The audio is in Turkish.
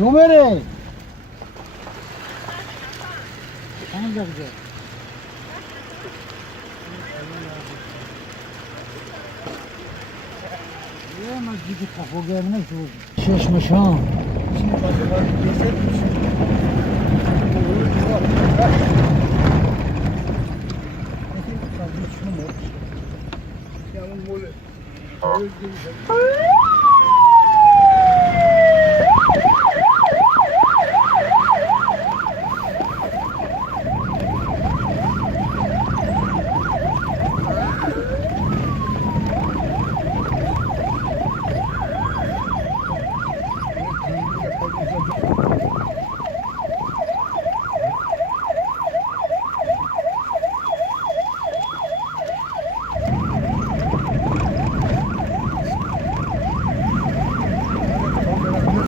Numere. Hangi güzel? Ama gidip kafa gelmez oldu. Şaşmış ha. Şimdi bakın kesetmiş. Yalnız böyle.